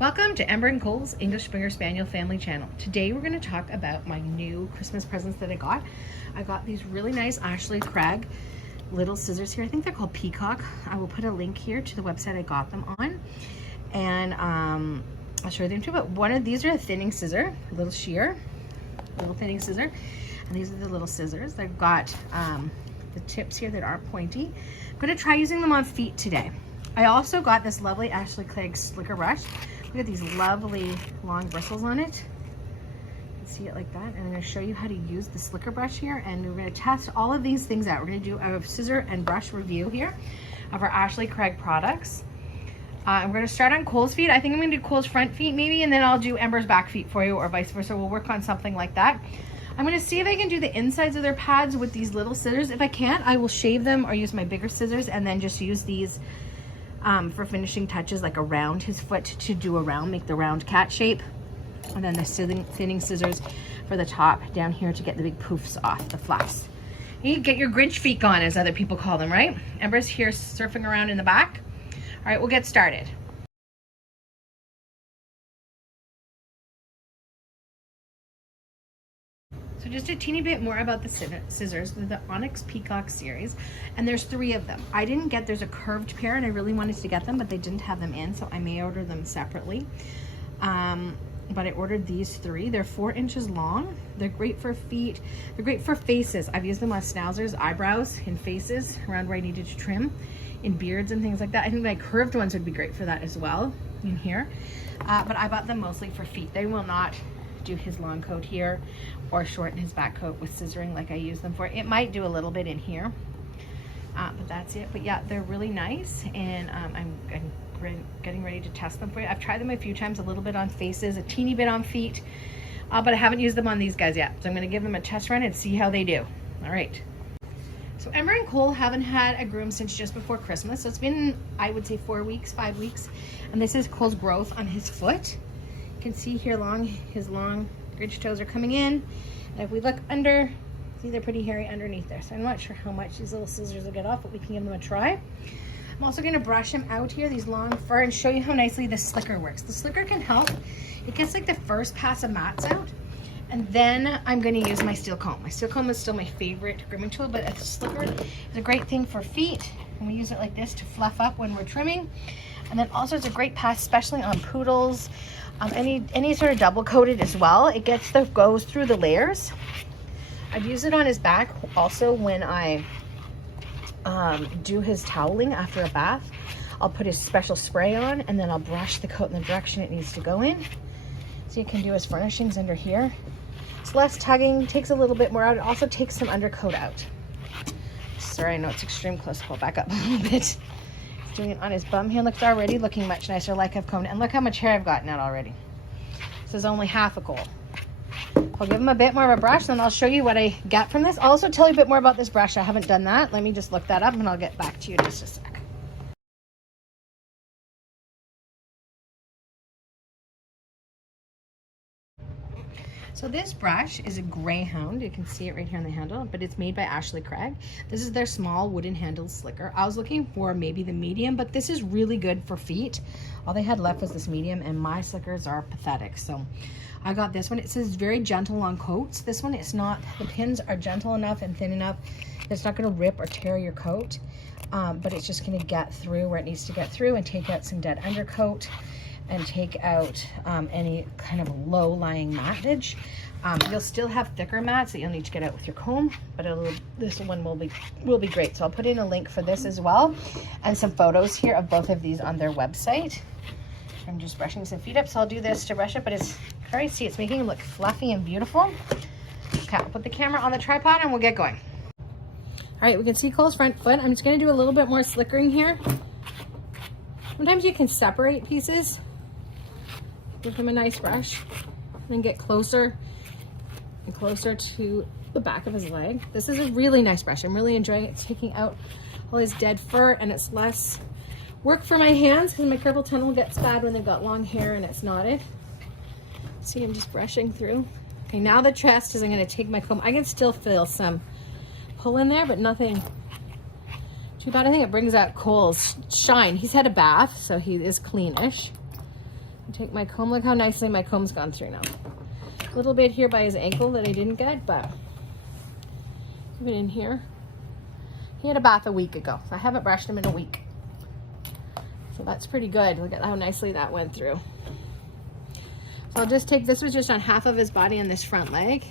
Welcome to Ember and Cole's English Springer Spaniel family channel. Today we're going to talk about my new Christmas presents that I got. I got these really nice Ashley Craig little scissors here. I think they're called Peacock. I will put a link here to the website I got them on. And I'll show them too. But one of these are a thinning scissor, a little shear, little thinning scissor. And these are the little scissors. They've got the tips here that aren't pointy. I'm going to try using them on feet today. I also got this lovely Ashley Craig slicker brush. Look at these lovely long bristles on it. You can see it like that. And I'm going to show you how to use the slicker brush here. And we're going to test all of these things out. We're going to do a scissor and brush review here of our Ashley Craig products. I'm going to start on Cole's feet. I think I'm going to do Cole's front feet maybe, and then I'll do Ember's back feet for you, or vice versa. We'll work on something like that. I'm going to see if I can do the insides of their pads with these little scissors. If I can't, I will shave them or use my bigger scissors and then just use these for finishing touches, like around his foot to do a round, make the round cat shape. And then the thinning scissors for the top down here to get the big poofs off, the flaps. You get your Grinch feet on, as other people call them, right? Ember's here surfing around in the back. All right, we'll get started. So just a teeny bit more about the scissors. They're the Onyx Peacock series, and there's 3 of them. I didn't get, there's a curved pair, and I really wanted to get them, but they didn't have them in, so I may order them separately. But I ordered these 3. They're 4 inches long. They're great for feet. They're great for faces. I've used them on schnauzers, eyebrows, in faces, around where I needed to trim, in beards and things like that. I think my curved ones would be great for that as well, in here. But I bought them mostly for feet. They will not do his long coat here or shorten his back coat with scissoring like I use them for. It might do a little bit in here, but that's it. But yeah, they're really nice, and I'm getting ready to test them for you. I've tried them a few times, a little bit on faces, a teeny bit on feet, but I haven't used them on these guys yet. So I'm going to give them a test run and see how they do. All right. So Ember and Cole haven't had a groom since just before Christmas. So it's been, I would say, 4 weeks, 5 weeks. And this is Cole's growth on his foot. You can see here his long ridge toes are coming in. And if we look under, see they're pretty hairy underneath there. So I'm not sure how much these little scissors will get off, but we can give them a try. I'm also going to brush him out here, these long fur, and show you how nicely the slicker works. The slicker can help. It gets like the first pass of mats out. And then I'm going to use my steel comb. My steel comb is still my favorite grooming tool, but a slicker is a great thing for feet. And we use it like this to fluff up when we're trimming. And then also it's a great pass, especially on poodles, any sort of double coated as well. It goes through the layers. I've used it on his back also when I do his toweling after a bath. I'll put his special spray on, and then I'll brush the coat in the direction it needs to go in. So you can do his furnishings under here. It's less tugging, takes a little bit more out. It also takes some undercoat out. Sorry, I know it's extreme close. Hold back up a little bit. He's doing it on his bum here. Looks already looking much nicer, like I've combed. And look how much hair I've gotten out already. This is only half a Cole. I'll give him a bit more of a brush, then I'll show you what I get from this. I'll also tell you a bit more about this brush. I haven't done that. Let me just look that up, and I'll get back to you in just a sec. So this brush is a Greyhound. You can see it right here on the handle, but it's made by Ashley Craig. This is their small wooden handled slicker. I was looking for maybe the medium, but this is really good for feet. All they had left was this medium, and my slickers are pathetic. So I got this one. It says very gentle on coats. This one, it's not. The pins are gentle enough and thin enough. It's not going to rip or tear your coat, but it's just going to get through where it needs to get through and take out some dead undercoat and take out any kind of low-lying mattage. You'll still have thicker mats that you'll need to get out with your comb, but this one will be great. So I'll put in a link for this as well, and some photos here of both of these on their website. I'm just brushing some feet up, so I'll do this to brush it, but it's very, see, it's making it look fluffy and beautiful. Okay, I'll put the camera on the tripod and we'll get going. All right, we can see Cole's front foot. I'm just gonna do a little bit more slickering here. Sometimes you can separate pieces. Give him a nice brush, and then get closer and closer to the back of his leg. This is a really nice brush. I'm really enjoying it. It's taking out all his dead fur, and it's less work for my hands because my carpal tunnel gets bad when they've got long hair and it's knotted. See, I'm just brushing through. Okay, now the chest is I'm going to take my comb. I can still feel some pull in there, but nothing too bad. I think it brings out Cole's shine. He's had a bath, so he is cleanish. Take my comb. Look how nicely my comb's gone through now. A little bit here by his ankle that I didn't get, but even in here. He had a bath a week ago, so I haven't brushed him in a week. So that's pretty good. Look at how nicely that went through. So I'll just take, this was just on half of his body on this front leg.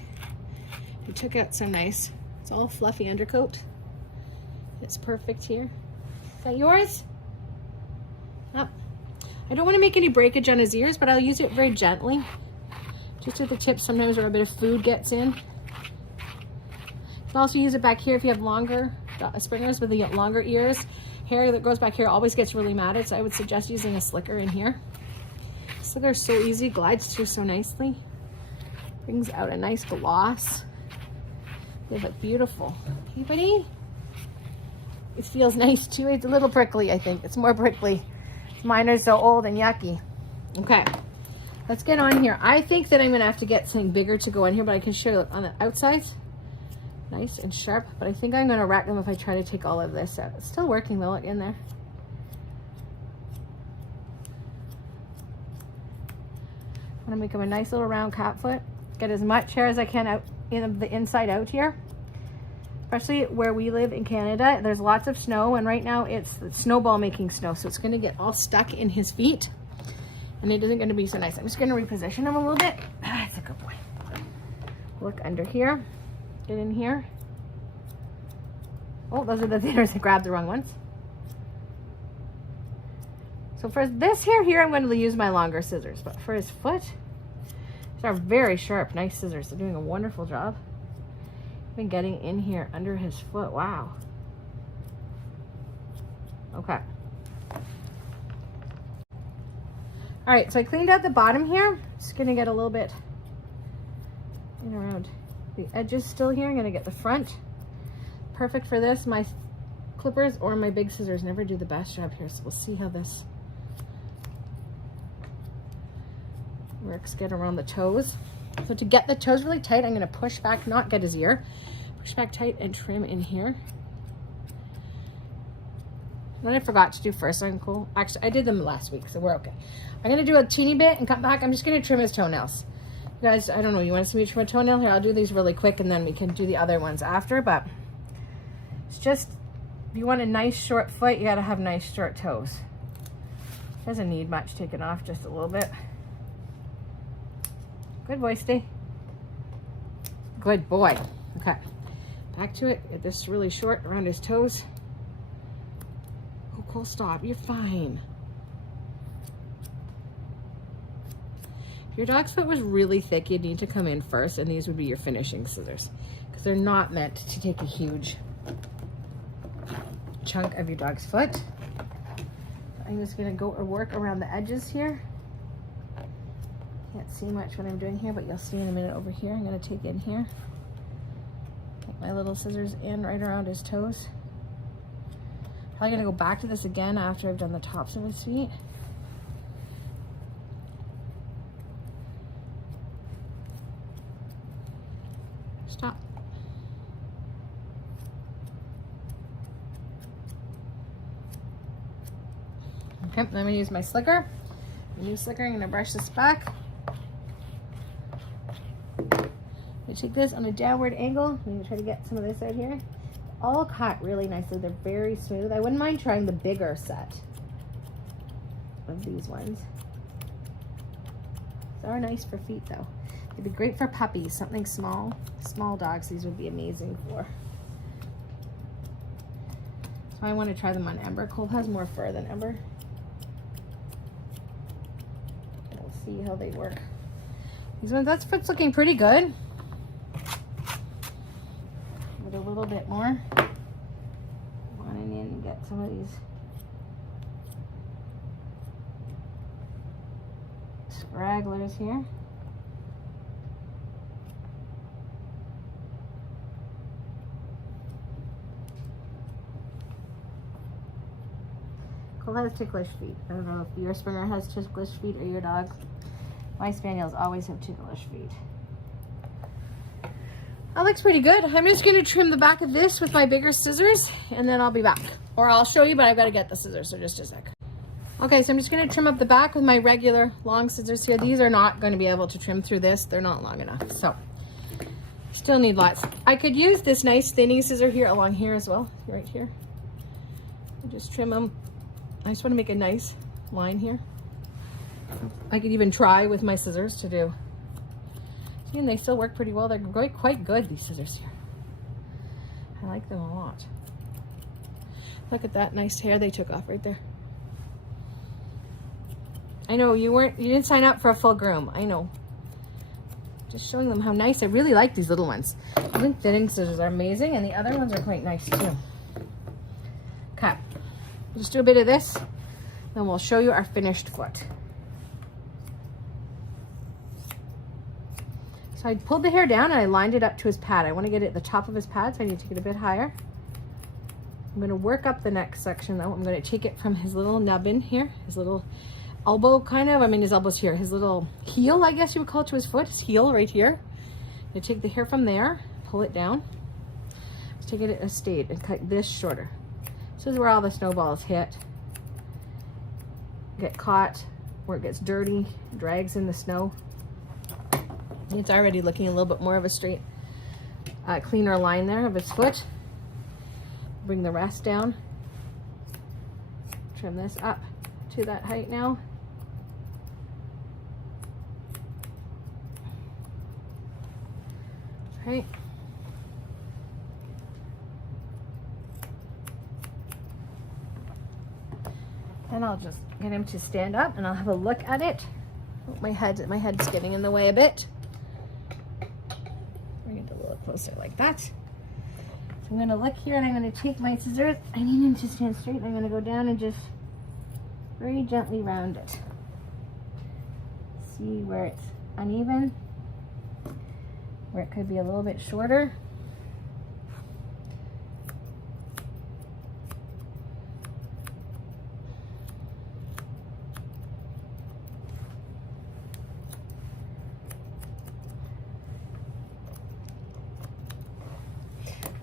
I took out some nice, it's all fluffy undercoat. It's perfect here. Is that yours? Oh. I don't want to make any breakage on his ears, but I'll use it very gently. Just at the tip sometimes where a bit of food gets in. You can also use it back here if you have longer Spaniels with the longer ears. Hair that goes back here always gets really matted, so I would suggest using a slicker in here. Slicker is so easy, glides through so nicely. Brings out a nice gloss. They look beautiful. Hey, buddy? It feels nice too. It's a little prickly, I think. It's more prickly. Mine are so old and yucky. Okay, let's get on here. I think that I'm gonna have to get something bigger to go in here, but I can show you on the outsides. Nice and sharp, but I think I'm gonna wreck them if I try to take all of this out. It's still working though, look in there. I'm gonna make them a nice little round cat foot. Get as much hair as I can out in the inside out here. Especially where we live in Canada, there's lots of snow, and right now it's snowball making snow, so it's gonna get all stuck in his feet, and it isn't gonna be so nice. I'm just gonna reposition him a little bit. That's a good boy. Look under here. Get in here. Oh, those are the thinners. I grabbed the wrong ones. So for this hair here, I'm going to use my longer scissors, but for his foot, these are very sharp, nice scissors. They're doing a wonderful job. Been getting in here under his foot. Wow. Okay. All right, so I cleaned out the bottom here. Just gonna get a little bit in around the edges still here. I'm gonna get the front. Perfect for this. My clippers or my big scissors never do the best job here, so we'll see how this works. Get around the toes. So to get the toes really tight, I'm gonna push back, not get his ear. Push back tight and trim in here. What I forgot to do first, Uncle. Actually, I did them last week, so we're okay. I'm gonna do a teeny bit and come back. I'm just gonna trim his toenails. You guys, I don't know, you want to see me trim a toenail? Here, I'll do these really quick and then we can do the other ones after, but it's just, if you want a nice short foot, you gotta have nice short toes. Doesn't need much taken off, just a little bit. Good boy, stay. Good boy. Okay, back to it. Get this really short around his toes. Oh, Cole, stop, you're fine. If your dog's foot was really thick, you'd need to come in first, and these would be your finishing scissors because they're not meant to take a huge chunk of your dog's foot. I'm just gonna go or work around the edges here. Can't see much what I'm doing here, but you'll see in a minute over here. I'm gonna take in here, get my little scissors in right around his toes. Probably gonna go back to this again after I've done the tops of his feet. Stop. Okay, I'm gonna use my slicker. New slicker, I'm gonna brush this back. I take this on a downward angle. I'm gonna try to get some of this out here. All cut really nicely. They're very smooth. I wouldn't mind trying the bigger set of these ones. These are nice for feet though. They'd be great for puppies, something small. Small dogs, these would be amazing for. So I want to try them on Ember. Cole has more fur than Ember. We'll see how they work. These ones, that foot's looking pretty good. Give it a little bit more. Running in and get some of these scragglers here. Cole has ticklish feet. I don't know if your Springer has ticklish feet or your dog. My Spaniels always have ticklish feet. That looks pretty good. I'm just gonna trim the back of this with my bigger scissors and then I'll be back. Or I'll show you, but I've gotta get the scissors, so just a sec. Okay, so I'm just going to trim up the back with my regular long scissors here. These are not going to be able to trim through this. They're not long enough, so still need lots. I could use this nice thinning scissor here along here as well, right here. I'll just trim them. I just want to make a nice line here. I could even try with my scissors to do. See, and they still work pretty well. They're quite good, these scissors here. I like them a lot. Look at that nice hair they took off right there. I know you didn't sign up for a full groom. I know. Just showing them how nice. I really like these little ones. I think thinning scissors are amazing, and the other ones are quite nice too. Okay, just do a bit of this, then we'll show you our finished foot. So I pulled the hair down and I lined it up to his pad. I want to get it at the top of his pad, so I need to get a bit higher. I'm going to work up the next section though. I'm going to take it from his little nubbin here, his little elbow kind of, I mean his elbow's here, his little heel, I guess you would call it, to his foot, his heel right here. I'm going to take the hair from there, pull it down. Let's take it at a state and cut this shorter. This is where all the snowballs hit, get caught, where it gets dirty, drags in the snow. It's already looking a little bit more of a straight, cleaner line there of his foot. Bring the rest down. Trim this up to that height now. Right. Then I'll just get him to stand up and I'll have a look at it. Oh, my head's getting in the way a bit. Bring it a little closer like that. So I'm going to look here and I'm going to take my scissors. I need him to stand straight and I'm going to go down and just very gently round it. See where it's uneven, where it could be a little bit shorter.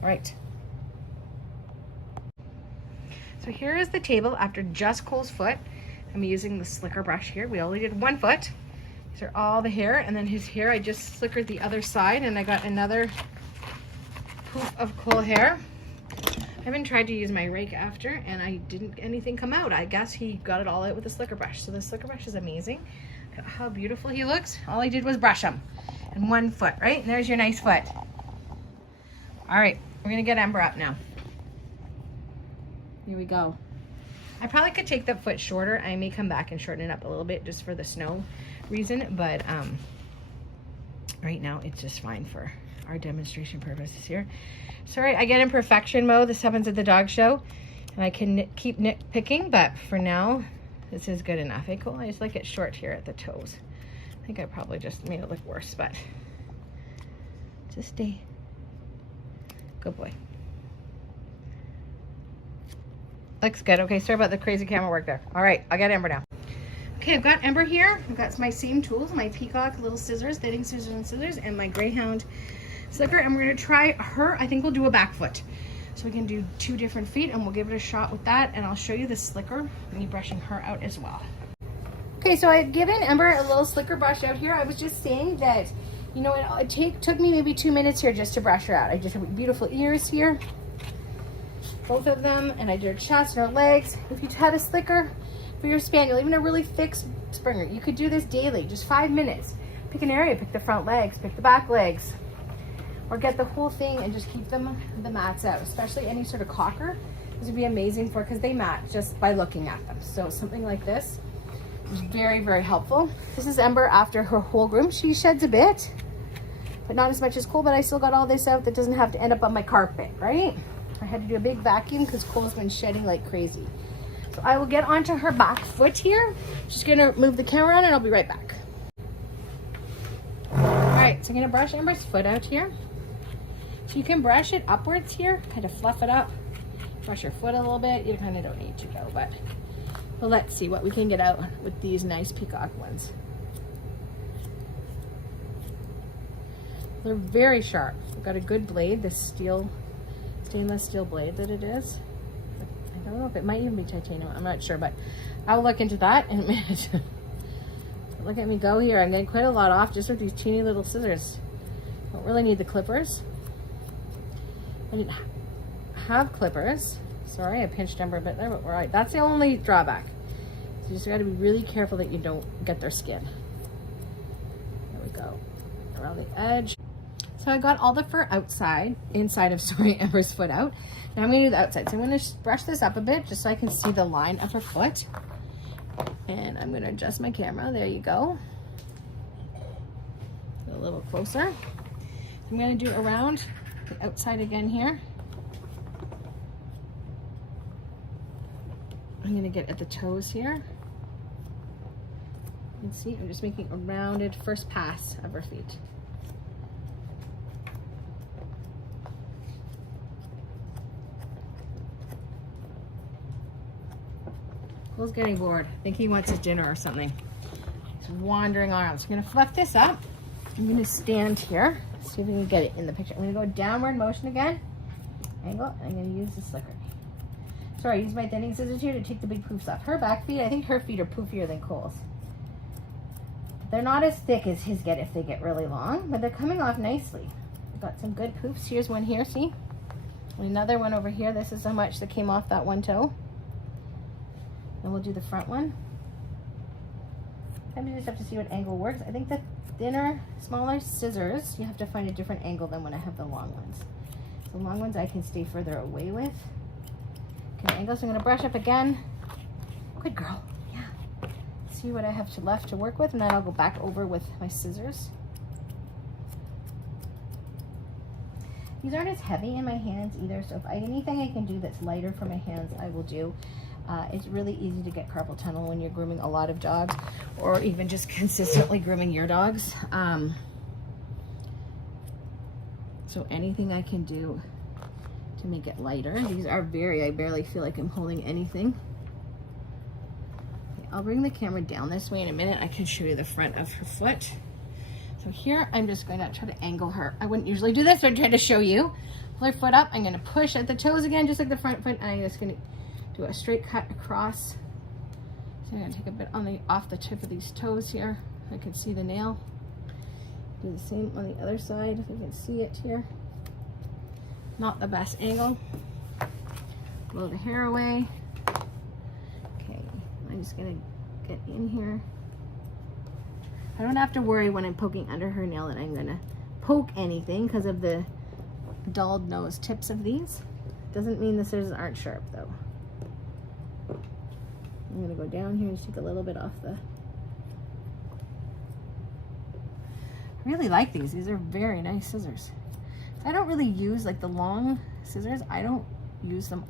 Right. So here is the table after just Cole's foot. I'm using the slicker brush here. We only did one foot. These are all the hair, and then his hair, I just slickered the other side and I got another poof of Cole hair. I haven't tried to use my rake after and I didn't anything come out. I guess he got it all out with the slicker brush. So the slicker brush is amazing. Look at how beautiful he looks. All I did was brush him. And one foot, right? And there's your nice foot. All right, we're gonna get Ember up now. Here we go. I probably could take the foot shorter. I may come back and shorten it up a little bit just for the snow reason, but right now it's just fine for our demonstration purposes here. Sorry, I get in perfection mode. This happens at the dog show, and I can keep nitpicking, but for now, this is good enough. Hey, Cole, I just like it short here at the toes. I think I probably just made it look worse, but just stay. Good boy. Looks good. Okay, sorry about the crazy camera work there. All right, I got Ember now. Okay, I've got Ember here. I've got my same tools, my Peacock little scissors, thinning scissors and scissors, and my Greyhound slicker. And we're gonna try her. I think we'll do a back foot. So we can do 2 different feet and we'll give it a shot with that. And I'll show you the slicker, me brushing her out as well. Okay, so I had given Ember a little slicker brush out here. I was just saying that, you know, it took me maybe 2 minutes here just to brush her out. I just have beautiful ears here, both of them, and I did her chest and her legs. If you had a slicker for your Spaniel, even a really thick Springer, you could do this daily, just 5 minutes. Pick an area, pick the front legs, pick the back legs, or get the whole thing and just keep them, the mats out, especially any sort of cocker. This would be amazing for, because they mat just by looking at them. So something like this is very, very helpful. This is Ember after her whole groom. She sheds a bit, but not as much as Cole, but I still got all this out that doesn't have to end up on my carpet, right? I had to do a big vacuum because Cole's been shedding like crazy. So I will get onto her back foot here. Just gonna move the camera on and I'll be right back. All right, so I'm gonna brush Ember's foot out here. So you can brush it upwards here, kind of fluff it up. Brush your foot a little bit. You kind of don't need to go, but let's see what we can get out with these nice Peacock ones. They're very sharp. They've got a good blade, this stainless steel blade that it is. I I don't know if it might even be titanium. I'm not sure, but I'll look into that in a minute. Look at me go here. I'm getting quite a lot off just with these teeny little scissors. Don't really need the clippers. I didn't have clippers. Sorry, I pinched Ember a bit there, but we're all right. That's the only drawback. So you just got to be really careful that you don't get their skin. There we go. Around the edge. So I got all the fur inside of, sorry, Ember's foot out. Now I'm going to do the outside. So I'm going to brush this up a bit just so I can see the line of her foot. And I'm going to adjust my camera. There you go. A little closer. I'm going to do around the outside again here. I'm going to get at the toes here. You can see I'm just making a rounded first pass of her feet. Cole's getting bored. I think he wants his dinner or something. He's wandering around. So I'm going to fluff this up. I'm going to stand here. See if we can get it in the picture. I'm going to go downward motion again. Angle. I'm going to use the slicker. Sorry, I use my thinning scissors here to take the big poofs off. Her back feet, I think her feet are poofier than Cole's. They're not as thick as his get if they get really long, but they're coming off nicely. I've got some good poofs. Here's one here, see? Another one over here. This is how much that came off that one toe. And we'll do the front one. I just have to see what angle works. I think the thinner, smaller scissors, you have to find a different angle than when I have the long ones. The long ones I can stay further away with. Okay, angle, so I'm going to brush up again. Good girl. Yeah. See what I have left to work with, and then I'll go back over with my scissors. These aren't as heavy in my hands either, so if anything I can do that's lighter for my hands, I will do. It's really easy to get carpal tunnel when you're grooming a lot of dogs, or even just consistently grooming your dogs. So anything I can do to make it lighter. These are I barely feel like I'm holding anything. Okay, I'll bring the camera down this way in a minute. I can show you the front of her foot. So here, I'm just going to try to angle her. I wouldn't usually do this, but I'm trying to show you. Pull her foot up. I'm going to push at the toes again, just like the front foot, and I'm just going to do a straight cut across. So I'm going to take a bit off the tip of these toes here. I can see the nail. Do the same on the other side, if you can see it here. Not the best angle. Blow the hair away. Okay, I'm just going to get in here. I don't have to worry when I'm poking under her nail that I'm going to poke anything because of the dulled nose tips of these. Doesn't mean the scissors aren't sharp though. I'm going to go down here and take a little bit off the... I really like these. These are very nice scissors. I don't really use like the long scissors. I don't use them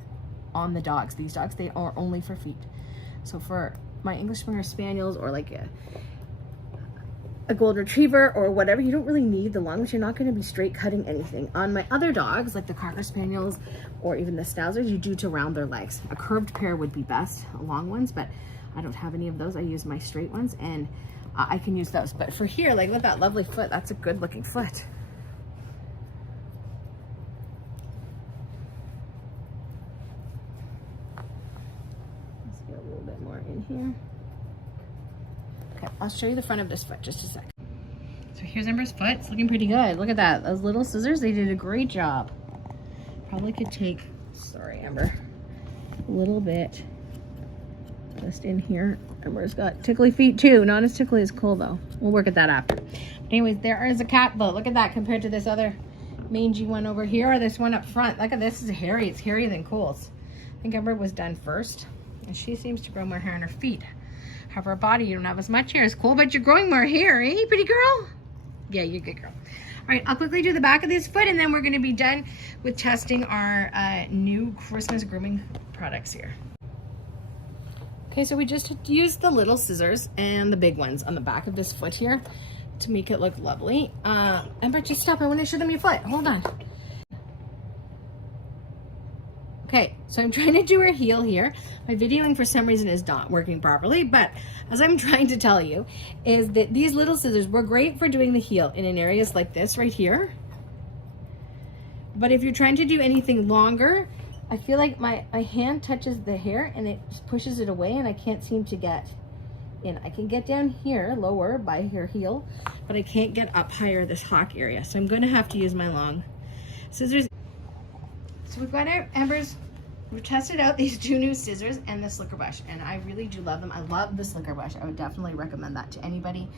on the dogs. These dogs, they are only for feet. So for my English Springer Spaniels or like a Golden Retriever or whatever, you don't really need the long ones. You're not going to be straight cutting anything. On my other dogs, like the Cocker Spaniels or even the Schnauzers, you do to round their legs. A curved pair would be best, long ones, but I don't have any of those. I use my straight ones, and I can use those. But for here, like with that lovely foot, that's a good looking foot. Let's get a little bit more in here. Okay, I'll show you the front of this foot just a sec. So here's Ember's foot. It's looking pretty good. Look at that. Those little scissors, they did a great job. Probably could take, sorry Ember, a little bit just in here. Ember's got tickly feet too. Not as tickly as Cole though. We'll work at that after. Anyways, there is a cat though. Look at that compared to this other mangy one over here, or this one up front. Look at this, is hairy. It's hairier than Cole's. I think Ember was done first, and she seems to grow more hair on her feet. However, her body, you don't have as much hair as Cole, but you're growing more hair, eh, pretty girl? Yeah, you're a good girl. All right, I'll quickly do the back of this foot, and then we're going to be done with testing our new Christmas grooming products here. Okay, so we just used the little scissors and the big ones on the back of this foot here to make it look lovely. Ember, just stop. I want to show them your foot. Hold on. Okay, so I'm trying to do her heel here. My videoing for some reason is not working properly, but as I'm trying to tell you is that these little scissors were great for doing the heel in areas like this right here. But if you're trying to do anything longer, I feel like my hand touches the hair and it just pushes it away, and I can't seem to get in. I can get down here lower by her heel, but I can't get up higher this hock area. So I'm gonna have to use my long scissors. So we've got our Embers. We've tested out these 2 new scissors and the slicker brush, and I really do love them. I love the slicker brush. I would definitely recommend that to anybody.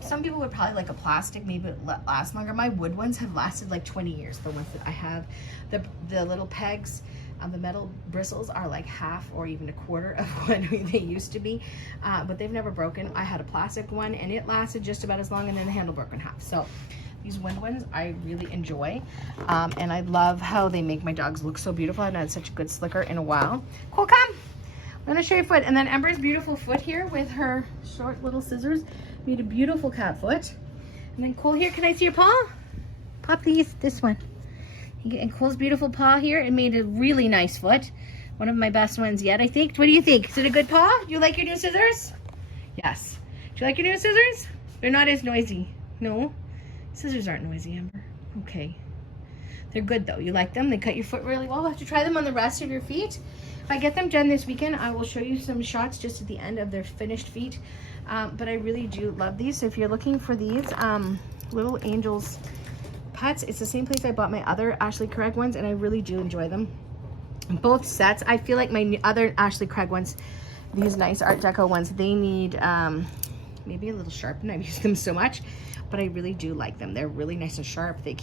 Some people would probably like a plastic, maybe it last longer. My wood ones have lasted like 20 years. The ones that I have, the little pegs, the metal bristles are like half or even a quarter of what they used to be, but they've never broken. I had a plastic one and it lasted just about as long, and then the handle broke in half. So these wind ones I really enjoy, and I love how they make my dogs look so beautiful. I haven't had such a good slicker in a while. Cole, come. I'm gonna show you foot, and then Ember's beautiful foot here with her short little scissors made a beautiful cat foot. And then Cole here, can I see your paw? Pop this one. And Cole's beautiful paw here, it made a really nice foot. One of my best ones yet, I think. What do you think? Is it a good paw? Do you like your new scissors? Yes. Do you like your new scissors? They're not as noisy. No? Scissors aren't noisy, Ember. Okay. They're good though. You like them? They cut your foot really well. We'll have to try them on the rest of your feet. If I get them done this weekend, I will show you some shots just at the end of their finished feet. But I really do love these. So if you're looking for these little angels pets, it's the same place I bought my other Ashley Craig ones, and I really do enjoy them. Both sets. I feel like my other Ashley Craig ones, these nice Art Deco ones, they need maybe a little sharpen. I've used them so much, but I really do like them. They're really nice and sharp. They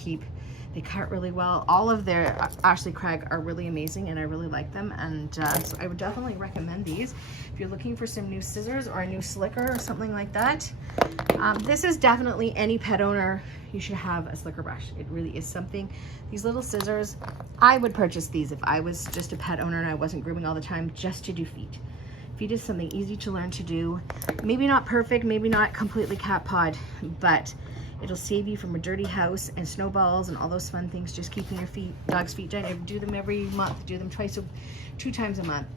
cut really well. All of their Ashley Craig are really amazing, and I really like them, and so I would definitely recommend these if you're looking for some new scissors or a new slicker or something like that. This is definitely any pet owner, you should have a slicker brush. It really is something. These little scissors, I would purchase these if I was just a pet owner and I wasn't grooming all the time, just to do feet. Feet is something easy to learn to do. Maybe not perfect, maybe not completely cat pawed, but it'll save you from a dirty house and snowballs and all those fun things. Just keeping your dog's feet done. Do them every month. Do them 2 times a month.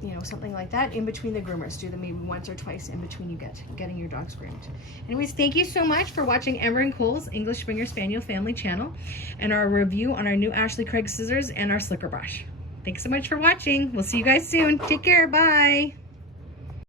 You know, something like that. In between the groomers, do them maybe once or twice in between you getting your dogs groomed. Anyways, thank you so much for watching Ember and Cole's English Springer Spaniel family channel and our review on our new Ashley Craig scissors and our slicker brush. Thanks so much for watching. We'll see you guys soon. Take care. Bye.